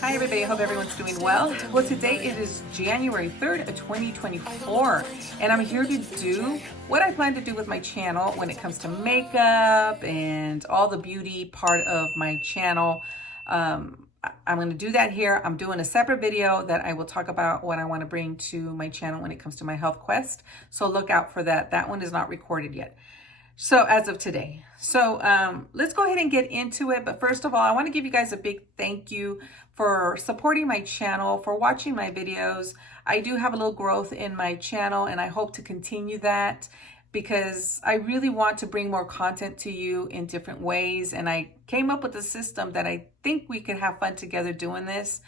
Hi everybody, I hope everyone's doing well. Well, today it is January 3rd of 2024, and I'm here to do what I plan to do with my channel when it comes to makeup and all the beauty part of my channel. I'm going to do that here. I'm doing a separate video that I will talk about what I want to bring to my channel when it comes to my health quest. So look out for that. That one is not recorded yet. So as of today. So let's go ahead and get into it. But first of all, I want to give you guys a big thank you for supporting my channel, for watching my videos. I do have a little growth in my channel and I hope to continue that because I really want to bring more content to you in different ways. And I came up with a system that I think we could have fun together doing this.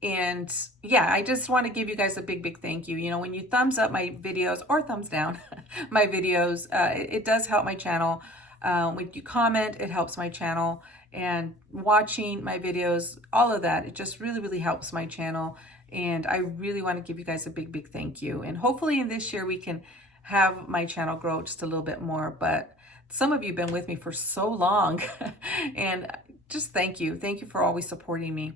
And yeah, I just want to give you guys a big thank you. You know, when you thumbs up my videos or thumbs down my videos, it does help my channel. When you comment, it helps my channel. And watching my videos, all of that, it just really helps my channel. And I really want to give you guys a big thank you. And hopefully in this year we can have my channel grow just a little bit more. But some of you have been with me for so long. And just thank you. Thank you for always supporting me.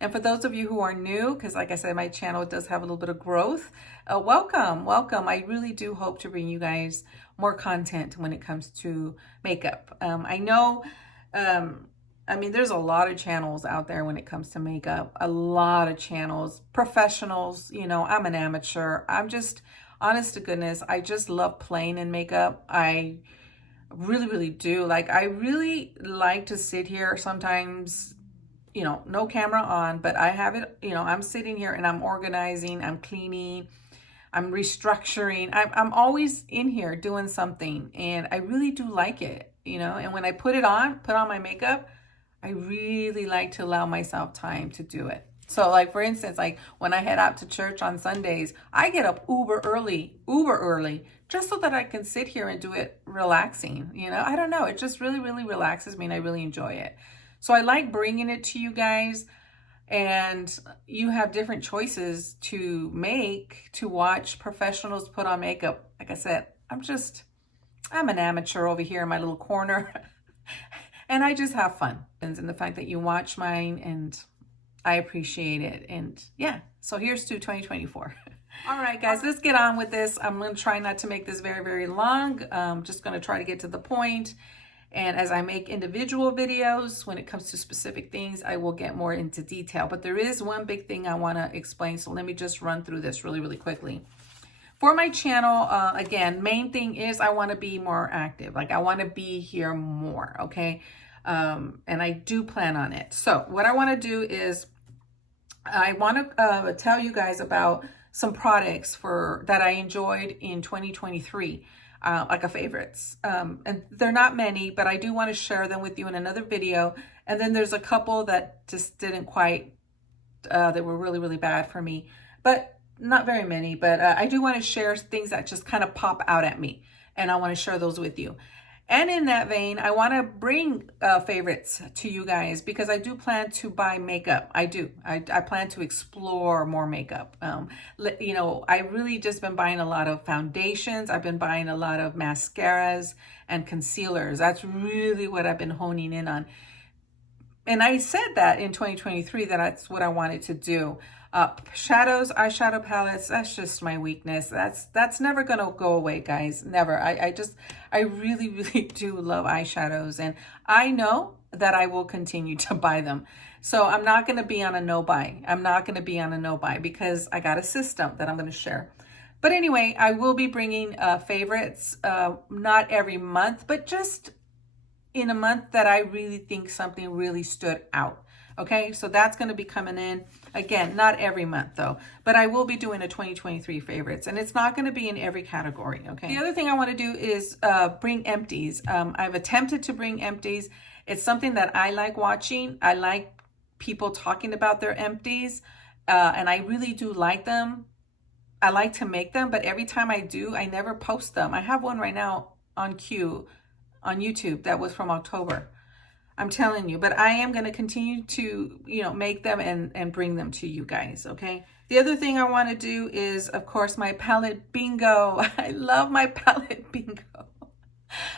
And for those of you who are new, because like I said, my channel does have a little bit of growth, welcome. I really do hope to bring you guys more content when it comes to makeup. I know, I mean, there's a lot of channels out there when it comes to makeup, a lot of channels, professionals, you know, I'm an amateur. I'm just, honest to goodness, I just love playing in makeup. I really do. Like, I really like to sit here sometimes, you know, no camera on, but I have it, you know, I'm sitting here and I'm organizing, I'm cleaning, I'm restructuring. I'm always in here doing something and I really do like it, you know, and when I put on my makeup, I really like to allow myself time to do it. So like, for instance, like when I head out to church on Sundays, I get up uber early, just so that I can sit here and do it relaxing. You know, I don't know. It just really relaxes me and I really enjoy it. So I like bringing it to you guys, and you have different choices to make to watch professionals put on makeup. Like I said, I'm an amateur over here in my little corner and I just have fun. And the fact that you watch mine, and I appreciate it. And yeah, so here's to 2024. All right, guys, let's get on with this. I'm going to try not to make this very long. I'm just going to try to get to the point. And as I make individual videos, when it comes to specific things, I will get more into detail. But there is one big thing I want to explain. So let me just run through this really quickly. For my channel, again, main thing is I want to be more active. Like I want to be here more, okay? And I do plan on it. So what I want to do is I want to tell you guys about some products that I enjoyed in 2023. Like a favorites. And they're not many, but I do want to share them with you in another video. And then there's a couple that just didn't quite, they were really bad for me, but not very many. But I do want to share things that just kind of pop out at me. And I want to share those with you. And in that vein, I want to bring favorites to you guys because I do plan to buy makeup. I do. I plan to explore more makeup. You know, I really just been buying a lot of foundations. I've been buying a lot of mascaras and concealers. That's really what I've been honing in on. And I said that in 2023 that that's what I wanted to do. Shadows, eyeshadow palettes, that's just my weakness. That's never gonna go away, guys. Never. I really do love eyeshadows, and I know that I will continue to buy them. So I'm not gonna be on a no buy. I'm not gonna be on a no buy because I got a system that I'm gonna share. But anyway, I will be bringing favorites, not every month, but just in a month that I really think something really stood out. Okay, so that's going to be coming in. Again, not every month though, but I will be doing a 2023 favorites, and it's not going to be in every category. Okay. The other thing I want to do is bring empties. I've attempted to bring empties. It's something that I like watching. I like people talking about their empties, and I really do like them. I like to make them, but every time I do, I never post them. I have one right now on queue on YouTube that was from October. I'm telling you, but I am going to continue to, you know, make them and bring them to you guys. Okay. The other thing I want to do is, of course, my palette bingo. I love my palette bingo.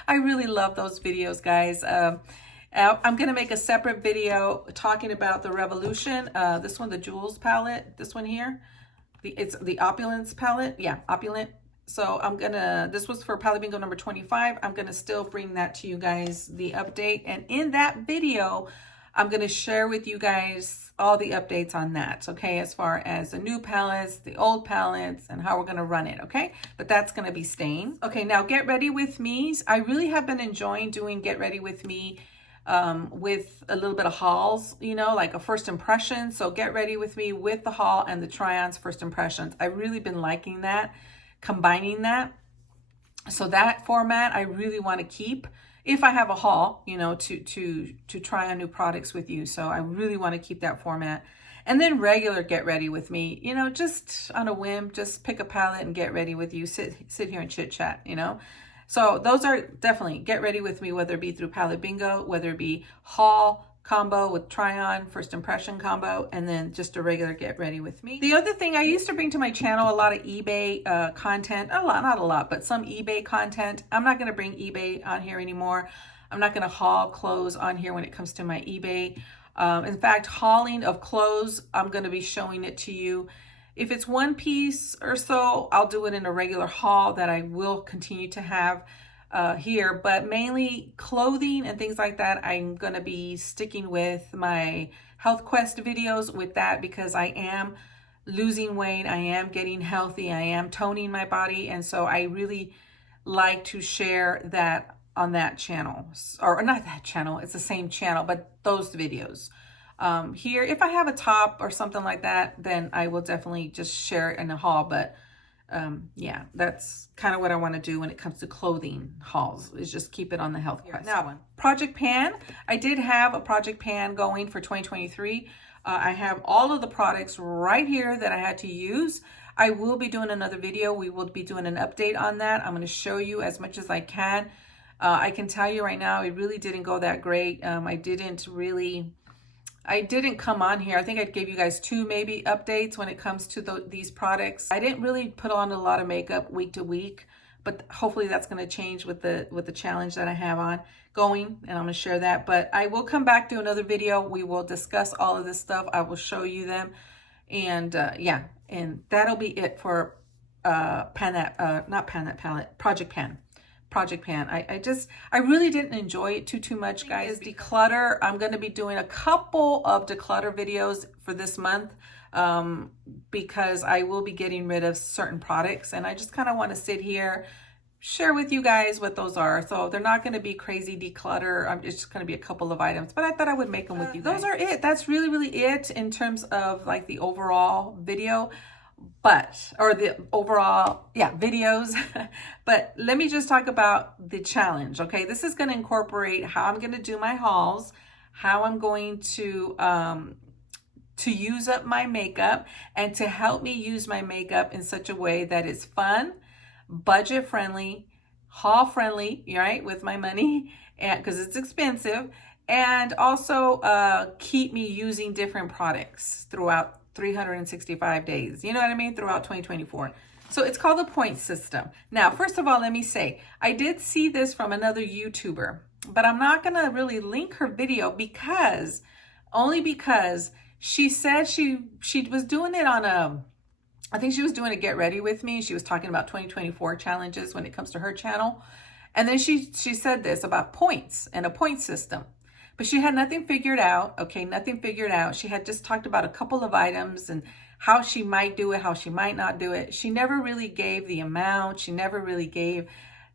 I really love those videos, guys. I'm going to make a separate video talking about the Revolution. This one, the Jewels palette, this one here. It's the Opulence palette. Yeah, Opulent. So this was for palette bingo number 25. I'm going to still bring that to you guys, the update. And in that video, I'm going to share with you guys all the updates on that, okay, as far as the new palettes, the old palettes, and how we're going to run it, okay? But that's going to be staying. Okay, now Get Ready With Me. I really have been enjoying doing Get Ready With Me with a little bit of hauls, you know, like a first impression. So Get Ready With Me with the haul and the try-ons first impressions. I've really been liking that, combining that. So that format I really want to keep if I have a haul, you know, to try on new products with you. So I really want to keep that format. And then regular Get Ready With Me, you know, just on a whim, just pick a palette and get ready with you, sit here and chit chat, you know. So those are definitely Get Ready With Me, whether it be through palette bingo, whether it be haul combo with try on, first impression combo, and then just a regular Get Ready With Me. The other thing, I used to bring to my channel a lot of eBay content, not a lot, but some eBay content. I'm not going to bring eBay on here anymore. I'm not going to haul clothes on here when it comes to my eBay. In fact, hauling of clothes, I'm going to be showing it to you. If it's one piece or so, I'll do it in a regular haul that I will continue to have here, but mainly clothing and things like that. I'm going to be sticking with my Health Quest videos with that because I am losing weight. I am getting healthy. I am toning my body. And so I really like to share that on that channel, or not that channel. It's the same channel, but those videos. Here, if I have a top or something like that, then I will definitely just share it in a haul. But yeah, that's kind of what I want to do when it comes to clothing hauls, is just keep it on the Health Quest. Now, Project Pan. I did have a Project Pan going for 2023. I have all of the products right here that I had to use. I will be doing another video. We will be doing an update on that. I'm going to show you as much as I can. I can tell you right now, it really didn't go that great. I didn't come on here. I think I gave you guys 2 maybe updates when it comes to these products. I didn't really put on a lot of makeup week to week, but hopefully that's going to change with the challenge that I have going, and I'm going to share that. But I will come back to another video. We will discuss all of this stuff. I will show you them, and yeah, and that'll be it for not Pan That Palette, Project Pan. Project Pan. I really didn't enjoy it too much, guys. Declutter. I'm going to be doing a couple of declutter videos for this month because I will be getting rid of certain products, and I just kind of want to sit here, share with you guys what those are. So they're not going to be crazy declutter. It's just going to be a couple of items, but I thought I would make them with you guys. Those are it. That's really it in terms of like the overall video. Or the overall, videos. But let me just talk about the challenge, okay? This is going to incorporate how I'm going to do my hauls, how I'm going to use up my makeup, and to help me use my makeup in such a way that it's fun, budget friendly, haul friendly, right, with my money, and because it's expensive, and also keep me using different products throughout 365 days, you know what I mean, throughout 2024. So it's called the point system. Now, first of all, let me say, I did see this from another YouTuber, but I'm not going to really link her video because she said she was doing it on I think she was doing a Get Ready With Me. She was talking about 2024 challenges when it comes to her channel. And then she said this about points and a point system. But she had nothing figured out, okay, nothing figured out. She had just talked about a couple of items and how she might do it, how she might not do it. She never really gave the amount. She never really gave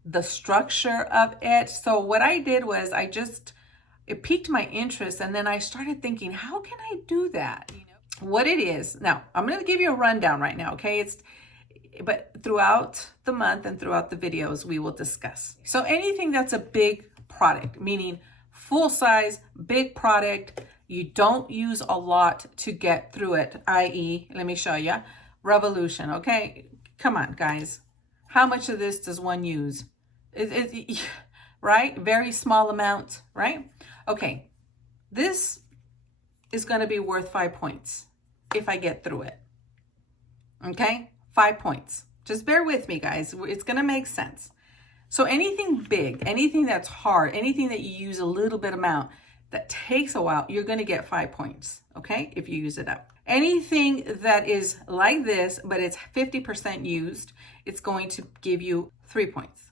the structure of it. So what I did was it piqued my interest, and then I started thinking, how can I do that? You know, what it is. Now, I'm going to give you a rundown right now, okay? But throughout the month and throughout the videos, we will discuss. So anything that's a big product, meaning full size, big product, you don't use a lot to get through it, i.e., let me show you, Revolution, okay? Come on, guys. How much of this does one use? Right? Very small amount, right? Okay, this is going to be worth 5 points if I get through it, okay? 5 points. Just bear with me, guys. It's going to make sense. So anything big, anything that's hard, anything that you use a little bit amount, that takes a while, you're going to get 5 points, okay, if you use it up. Anything that is like this, but it's 50% used, it's going to give you 3 points.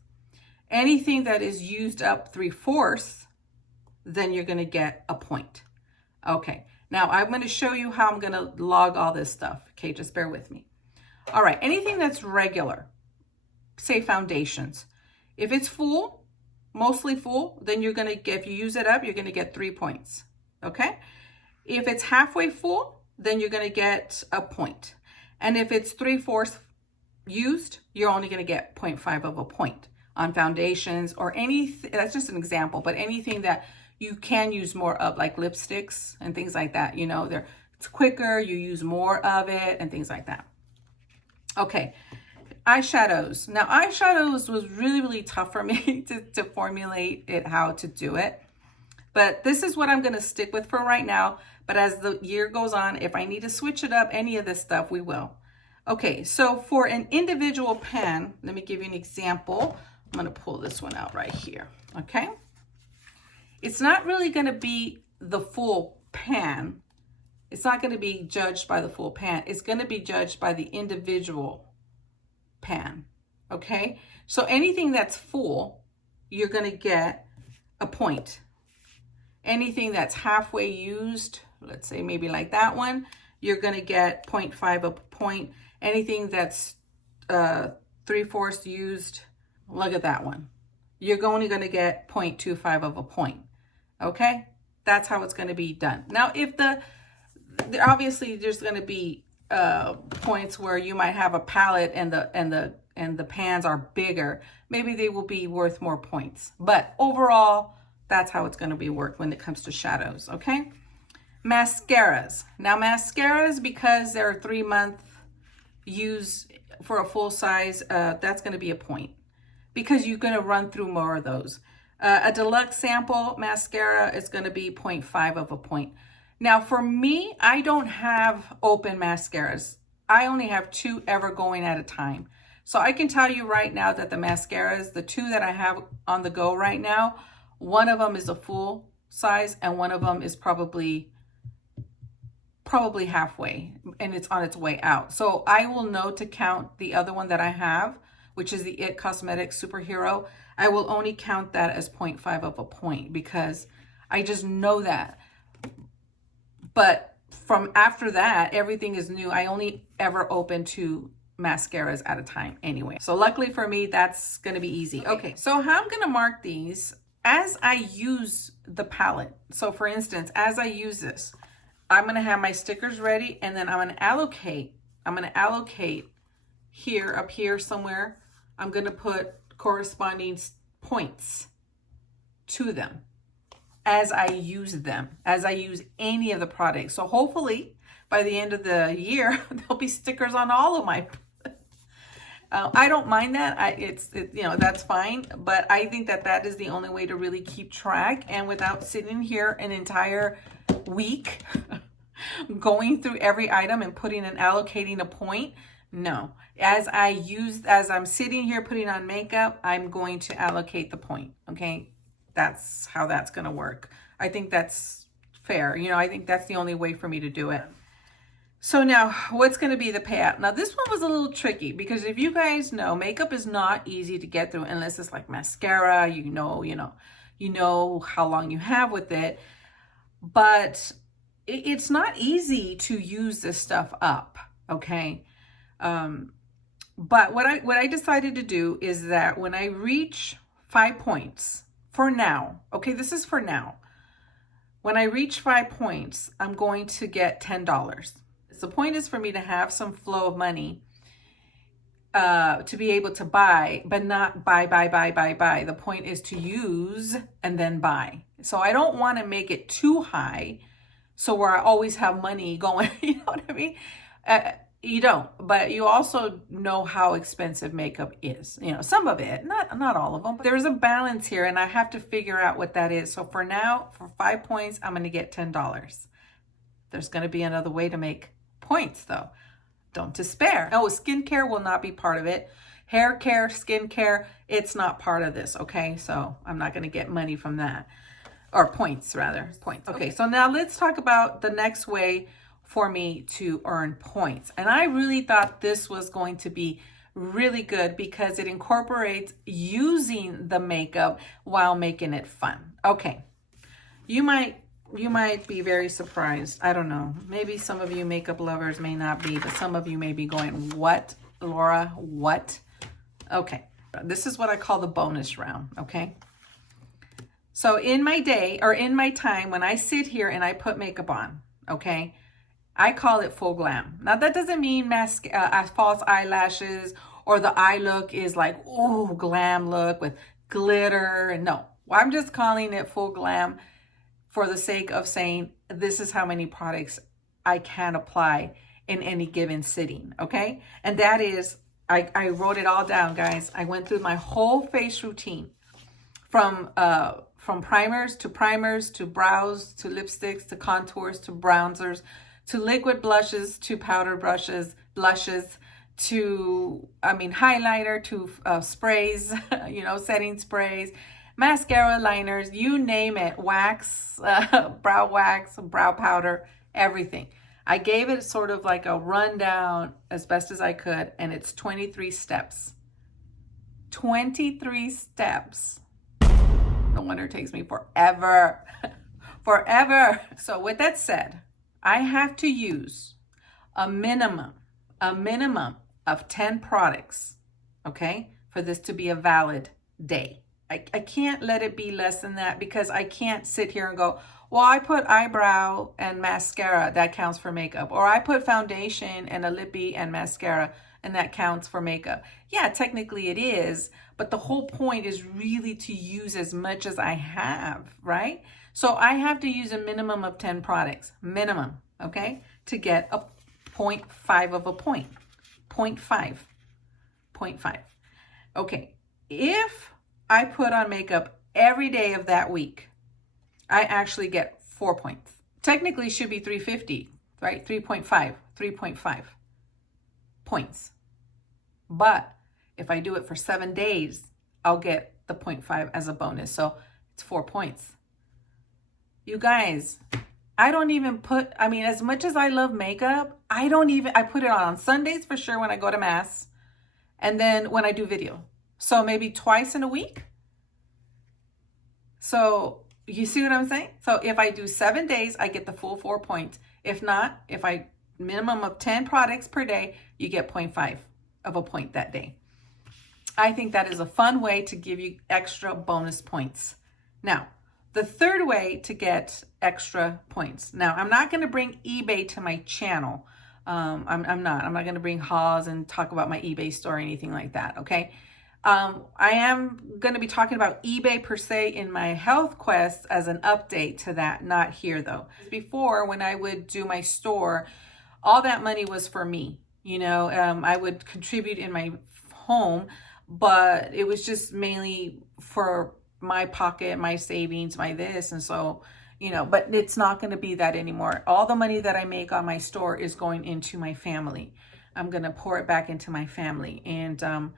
Anything that is used up 3/4, then you're going to get a point. Okay, now I'm going to show you how I'm going to log all this stuff. Okay, just bear with me. All right, anything that's regular, say foundations, if it's full, mostly full, then you're going to get, if you use it up, you're going to get 3 points. Okay, if it's halfway full, then you're going to get a point. And if it's 3/4 used, you're only going to get 0.5 of a point on foundations or anything. That's just an example, but anything that you can use more of, like lipsticks and things like that, you know, it's quicker, you use more of it and things like that. Okay, eyeshadows. Now, eyeshadows was really, really tough for me to formulate it, how to do it. But this is what I'm going to stick with for right now. But as the year goes on, if I need to switch it up, any of this stuff, we will. Okay, so for an individual pan, let me give you an example. I'm going to pull this one out right here, okay? It's not really going to be the full pan. It's not going to be judged by the full pan. It's going to be judged by the individual pan, okay? So anything that's full, you're going to get a point. Anything that's halfway used, let's say maybe like that one, you're going to get 0.5 of a point. Anything that's 3/4 used, look at that one, you're only going to get 0.25 of a point. Okay, that's how it's going to be done. Now, if obviously there's going to be points where you might have a palette and the pans are bigger, maybe they will be worth more points. But overall, that's how it's going to be worked when it comes to shadows. Okay, mascaras. Now, mascaras, because they're 3-month use for a full size, that's going to be a point because you're going to run through more of those. A deluxe sample mascara is going to be 0.5 of a point. Now, for me, I don't have open mascaras. I only have 2 ever going at a time. So I can tell you right now that the mascaras, the 2 that I have on the go right now, one of them is a full size and one of them is probably halfway and it's on its way out. So I will know to count the other one that I have, which is the It Cosmetics Superhero. I will only count that as 0.5 of a point because I just know that. But from after that, everything is new. I only ever open 2 mascaras at a time anyway. So luckily for me, that's going to be easy. Okay, so how I'm going to mark these as I use the palette. So for instance, as I use this, I'm going to have my stickers ready and then I'm going to allocate here, up here somewhere. I'm going to put corresponding points to them as I use them, as I use any of the products. So hopefully by the end of the year, there'll be stickers on all of my I don't mind that. You know, that's fine. But I think that is the only way to really keep track. And without sitting here an entire week going through every item and putting and allocating a point, no. As I'm sitting here putting on makeup, I'm going to allocate the point. Okay, that's how that's going to work. I think that's fair. You know, I think that's the only way for me to do it. So now, what's going to be the payout? Now, this one was a little tricky because if you guys know, makeup is not easy to get through unless it's like mascara. You know how long you have with it, but it's not easy to use this stuff up. Okay. But what I decided to do is that when I reach 5 points for now, okay, this is for now. When I reach 5 points, I'm going to get $10. The point is for me to have some flow of money to be able to buy, but not buy. The point is to use and then buy. So I don't want to make it too high so where I always have money going, you know what I mean? You don't, but you also know how expensive makeup is. You know, some of it, not all of them, but there's a balance here and I have to figure out what that is. So for now, for 5 points, I'm going to get $10. There's going to be another way to make points though. Don't despair. Oh, skincare will not be part of it. Hair care, skincare, it's not part of this. Okay. So I'm not going to get money from that. or points rather, points. Okay, so now let's talk about the next way for me to earn points. And I really thought this was going to be really good because it incorporates using the makeup while making it fun. Okay, you might be very surprised. I don't know. Maybe some of you makeup lovers may not be, but some of you may be going, what, Laura, what? Okay, this is what I call the bonus round, okay? So in my day or in my time when I sit here and I put makeup on, okay, I call it full glam. Now that doesn't mean false eyelashes or the eye look is like, ooh, glam look with glitter. And no, I'm just calling it full glam for the sake of saying this is how many products I can apply in any given sitting, okay? And that is, I wrote it all down, guys. I went through my whole face routine from primers to brows to lipsticks to contours to bronzers to liquid blushes to powder blushes to, highlighter to sprays, setting sprays, mascara, liners, you name it, wax, brow wax, brow powder, everything. I gave it sort of like a rundown as best as I could, and it's 23 steps. 23 steps. No wonder it takes me forever. Forever. So with that said, I have to use a minimum of 10 products, okay, for this to be a valid day. I can't let it be less than that because I can't sit here and go, well, I put eyebrow and mascara, that counts for makeup. Or I put foundation and a lippy and mascara, and that counts for makeup. Yeah, technically it is, but the whole point is really to use as much as I have, right? So I have to use a minimum of 10 products, minimum, okay, to get a 0.5 of a point, 0.5. Okay, if I put on makeup every day of that week, I actually get 4 points. Technically should be 350, right? 3.5 points. But if I do it for 7 days, I'll get the 0.5 as a bonus. So it's 4 points. You guys, I don't even put, as much as I love makeup, I put it on Sundays for sure when I go to mass. And then when I do video. So maybe twice in a week. So you see what I'm saying? So if I do 7 days, I get the full 4 points. If not, if I minimum of 10 products per day, you get 0.5 of a point that day. I think that is a fun way to give you extra bonus points. Now, the third way to get extra points. Now, I'm not going to bring eBay to my channel. I'm not going to bring hauls and talk about my eBay store or anything like that, okay? I am going to be talking about eBay per se in my health quest as an update to that, not here though. Before, when I would do my store, all that money was for me. I would contribute in my home, but it was just mainly for my pocket, my savings, my this. And so, but it's not going to be that anymore. All the money that I make on my store is going into my family. I'm going to pour it back into my family. And,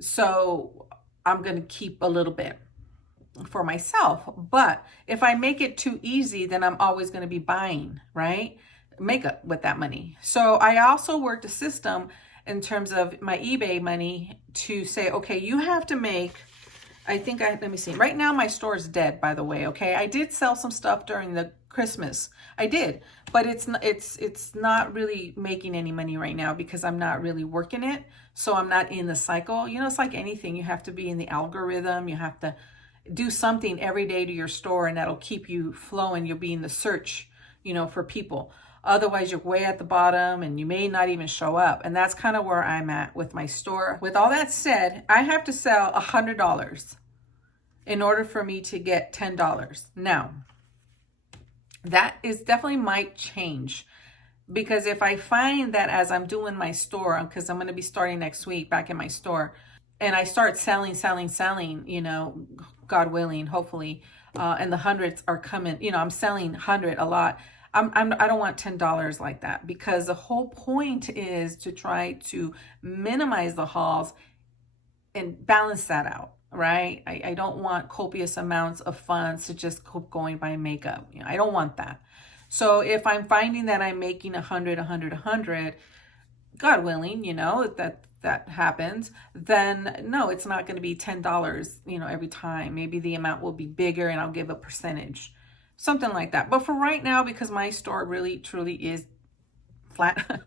so I'm going to keep a little bit for myself. But if I make it too easy, then I'm always going to be buying, right? Makeup with that money. So I also worked a system in terms of my eBay money to say, okay, you have to make, let me see. Right now my store is dead, by the way. Okay. I did sell some stuff during the Christmas. I did, but it's not really making any money right now because I'm not really working it. So I'm not in the cycle. It's like anything. You have to be in the algorithm. You have to do something every day to your store, and that'll keep you flowing. You'll be in the search, for people. Otherwise, you're way at the bottom and you may not even show up. And that's kind of where I'm at with my store. With all that said, I have to sell $100 in order for me to get $10. Now, that is definitely might change, because if I find that as I'm doing my store, because I'm going to be starting next week back in my store, and I start selling, God willing, hopefully, and the hundreds are coming, I'm selling 100 a lot. I don't want $10 like that, because the whole point is to try to minimize the hauls and balance that out. right? I don't want copious amounts of funds to just keep going by makeup. You know, I don't want that. So if I'm finding that I'm making 100, God willing, you know, that happens, then no, it's not going to be $10, you know, every time. Maybe the amount will be bigger and I'll give a percentage, something like that. But for right now, because my store really truly is flat.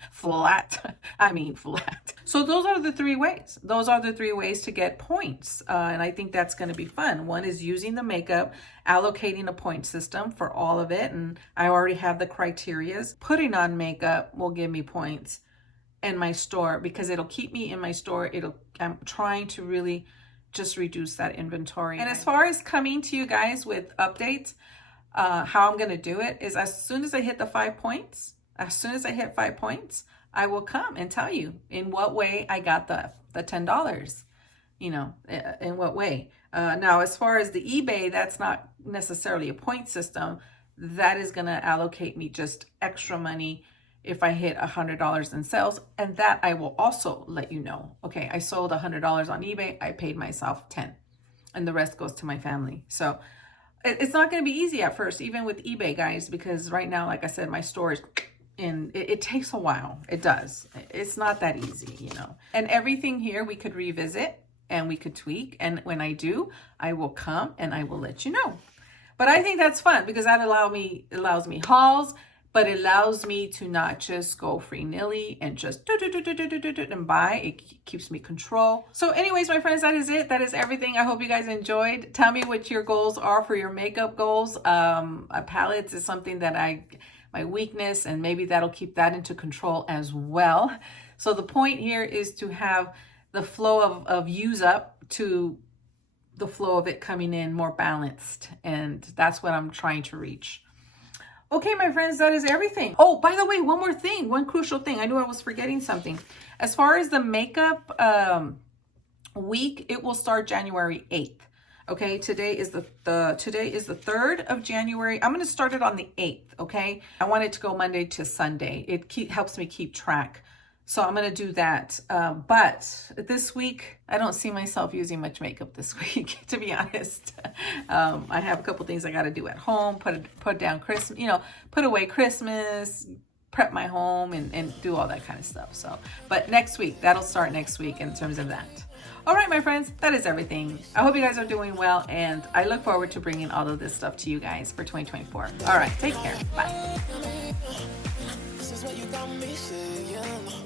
So those are the three ways. Those are the three ways to get points. And I think that's going to be fun. One is using the makeup, allocating a point system for all of it. And I already have the criterias. Putting on makeup will give me points in my store because it'll keep me in my store. I'm trying to really just reduce that inventory. And as far as coming to you guys with updates, how I'm going to do it is as soon as I hit the 5 points, I will come and tell you in what way I got the $10, you know, in what way. Now, as far as the eBay, that's not necessarily a point system. That is going to allocate me just extra money if I hit $100 in sales. And that I will also let you know. Okay, I sold $100 on eBay. I paid myself 10 and the rest goes to my family. So it's not going to be easy at first, even with eBay, guys, because right now, like I said, my store is... and it takes a while. It does. It's not that easy, you know. And everything here we could revisit and we could tweak. And when I do, I will come and I will let you know. But I think that's fun because that allows me hauls, but it allows me to not just go free-nilly and just and buy. It keeps me control. So anyways, my friends, that is it. That is everything. I hope you guys enjoyed. Tell me what your goals are for your makeup goals. Palettes is something that my weakness, and maybe that'll keep that into control as well. So the point here is to have the flow of use up to the flow of it coming in more balanced. And that's what I'm trying to reach. Okay, my friends, that is everything. Oh, by the way, one more thing, one crucial thing. I knew I was forgetting something. As far as the makeup week, it will start January 8th. Okay, today is the 3rd of January. I'm going to start it on the 8th, okay? I want it to go Monday to Sunday. It helps me keep track. So I'm going to do that. But this week, I don't see myself using much makeup this week, to be honest. I have a couple things I got to do at home, put down Christmas, you know, put away Christmas, prep my home and do all that kind of stuff. So, but next week, that'll start next week in terms of that. All right, my friends, that is everything. I hope you guys are doing well, and I look forward to bringing all of this stuff to you guys for 2024. All right, take care. Bye. This is what you got me saying.